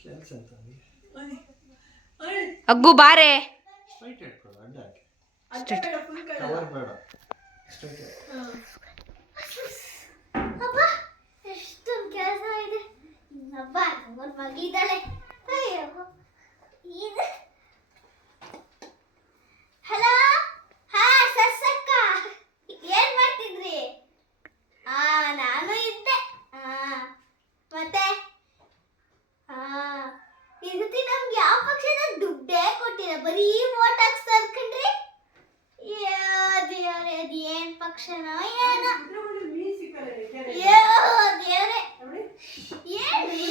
ಕೆಲಸ ಅಂತ ಅಗ್ಗು ಬಾರೆ ಸ್ಟ್ರೈಟ್ ಇಟ್ಕೊಳ್ಳು ಅಡ್ಡ ಹಾಕಿ ಕವರ್ ಬೇಡ ಸ್ಟ್ರೈಟ್ ಅಪ್ಪ ಎಷ್ಟೊಂದು ಕೆಲಸ ಇದೆ ಇನ್ನೊಬ್ಬ ನಮ್ಮೂರ್ ಮಗಿದ್ದಾಳೆ ಅಯ್ಯೋ ಇದು ಹಲೋ ಹಾ ಸಸ್ಸಕ್ಕ ಏನ್ ಮಾಡ್ತಿದ್ರಿ ನಾನು ಇದ್ದೆ ಮತ್ತೆ ಇದಕ್ಕೆ ನಮ್ಗೆ ಯಾವ ಪಕ್ಷದ ದುಡ್ಡೇ ಕೊಟ್ಟಿಲ್ಲ ಬರೀ ವೋಟ್ ಹಾಕ್ಸ್ತಾರೆ ಕಣ್ರಿ ದೇವ್ರೆ ಅದು ಏನ್ ಪಕ್ಷನೋ ಏನೋ ದೇವ್ರೆ ಏನ್ರಿ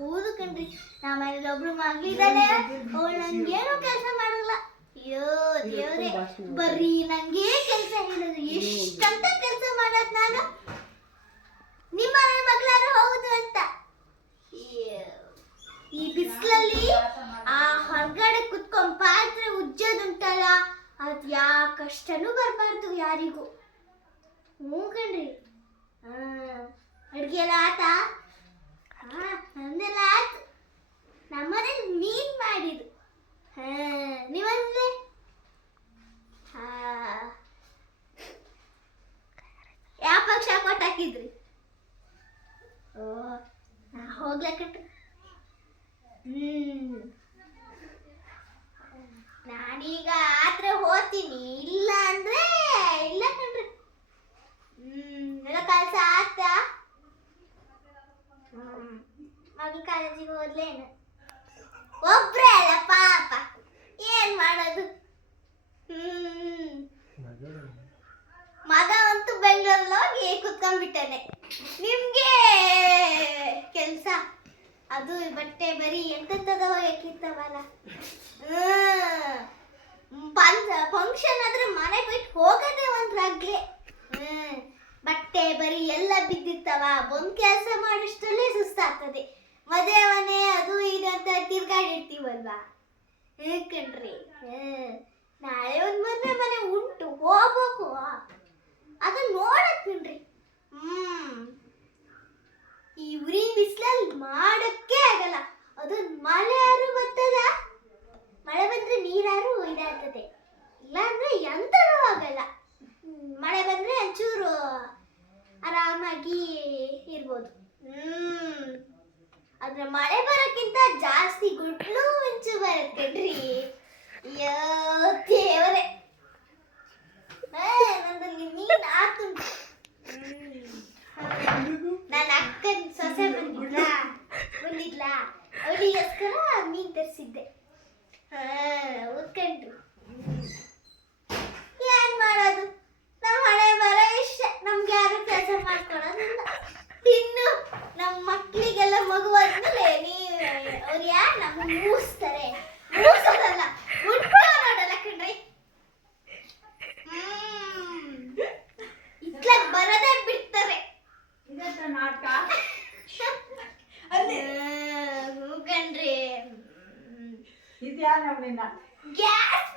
ಹೌದು ಕಣ್ರಿ ನಮ್ಮನೇಲಿ ಒಬ್ಳು ಮಗಳಿದ್ದಾಳೆ ಅವಳು ನಂಗೇನು ಕೆಲಸ ಮಾಡಲ್ಲ ಅಯ್ಯೋ ದೇವ್ರೆ ಬರೀ ನಂಗೆ ಕೆಲಸ ಹೇಳೋದು ಎಷ್ಟಂತ ಕೆಲಸ ಮಾಡೋದು ನಾನು ನಿಮ್ಮ ಮನೆ ಮಗಳಾರು ಹೌದು ಅಂತ ಈ ಬಿಸಿಲಲ್ಲಿ ಆ ಹೊರಗಡೆ ಕುತ್ಕೊಂಡ್ ಪಾತ್ರೆ ಉಜ್ಜೋದುಂಟಲ್ಲ ಅದು ಯಾ ಕಷ್ಟನೂ ಬರಬಾರ್ದು ಯಾರಿಗೂ ಹ್ಞೂ ಕಣ್ರಿ ಅಡುಗೆ ಎಲ್ಲ ಆತಾ ನಮ್ದೆಲ್ಲ ಆಯ್ತು ನಮ್ಮನೇಲಿ ಮೀನ್ ಮಾಡಿದ್ದು ನೀವಂದ್ರೆ ಯಾವ ಪಕ್ಷ ಕೊಟ್ಟು ಹಾಕಿದ್ರಿ ಹೋಗ್ಲಕ್ಕಟ್ಟು ನಾನೀಗ ಆದ್ರೆ ಹೋಗ್ತೀನಿ ಇಲ್ಲ ಅಂದ್ರೆ ಇಲ್ಲ ಕಣ್ರಿ ಎಲ್ಲ ಕೆಲಸ ಆತ ಮಗ ಕಾಲೇಜಿಗೆ ಹೋದ್ಲೇನು ಒಬ್ರೇ ಅಲ್ಲ ಪಾಪ ಏನ್ ಮಾಡೋದು ಮಗ ಅಂತೂ ಬೆಂಗಳೂರಲ್ಲಿ ಹೋಗಿ ಕುತ್ಕೊಂಡ್ಬಿಟ್ಟಾನೆ ನಿಮ್ಗೆ ಕೆಲ್ಸ ಅದು ಬಟ್ಟೆ ಬರೀ ಎಂತದವ ಯಾಕಿತ್ತವಲ್ಲ ಫಂಕ್ಷನ್ ಆದ್ರೆ ಮನೆಗೆ ಬಿಟ್ಟು ಹೋಗೋದೇ ಒಂದ್ರಾಗ್ಲಿ ಬಟ್ಟೆ ಬರೀ ಎಲ್ಲ ಬಿದ್ದಿತ್ತವ ಬಂದ್ ಕೆಲಸ ಮಾಡೋಷ್ಟರಲ್ಲೇ ಸುಸ್ತಾಗ್ತದೆ ಮದುವೆ ಮನೆ ಅದು ಇದು ಅಂತ ತಿರ್ಗಾಡಿರ್ತೀವಲ್ವಾ ಕಣ್ರಿ ನಾಳೆ ಒಂದ್ ಮದುವೆ ಮನೆ ಉಂಟು ಹೋಗ್ಬೇಕು ಅದನ್ನ ನೋಡಕ್ ಕಣ್ರಿ ಈ ಉರಿನ್ ಬಿಸಿಲಲ್ಲಿ ಮಾಡಕ್ಕೆ ಆಗಲ್ಲ ಅದು ಮಳೆ ಯಾರು ಬರ್ತದ ಮಳೆ ಬಂದ್ರೆ ನೀರಾರು ಇದಾಗ್ತದೆ ಇಲ್ಲಾಂದ್ರೆ ಎಂತನೂ ಆಗಲ್ಲ ಮಳೆ ಬಂದ್ರೆ ಒಂಚೂರು ಆರಾಮಾಗಿ ಇರ್ಬೋದು ಆದ್ರೆ ಮಳೆ ಬರೋಕ್ಕಿಂತ ಜಾಸ್ತಿ ಗುಡ್ಲು ಮಿಂಚು ಬರುತ್ತೇನ್ರಿ ಅಯ್ಯೋ ದೇವರೇ ನಂದಲ್ಲಿ ನೀನ್ ಆತುಂಟು ನನ್ನ ಅಕ್ಕನ ಸೊಸೆ ಬಂದಿದ್ಲ ಅವಳಿಗೋಸ್ಕರ ಮೀನ್ ತರಿಸಿದ್ದೆ ಓದ್ಕೊಂಡ್ರು ಏನ್ ಮಾಡೋದು ನಮ್ಮ ಹಣೆ ಬರ ಇಷ್ಟ ನಮ್ಗೆ ಯಾರು ಕೆಲಸ ಮಾಡ್ಕೊಳೋದಿಲ್ಲ ಇನ್ನು ನಮ್ಮ ಮಕ್ಳಿಗೆಲ್ಲ ಮಗುವಾದ್ಮೇಲೆ ಅವ್ರು ಯಾರು ನಮ್ಮ ಮೂಸ್ತಾರೆ ಮೂಸೋದಲ್ಲ ಮುಟ್ಟೋ ನೋಡಲ್ಲ ಕಣ್ರಿ ಇತ್ಲಾಗ ಬರದೇ ಬಿಡ್ತಾರೆ ನಾಟಕ ಕಣ್ರಿ ಇದ್ಯಾ ನಮ್ಮಿಂದ ಗ್ಯಾಸ್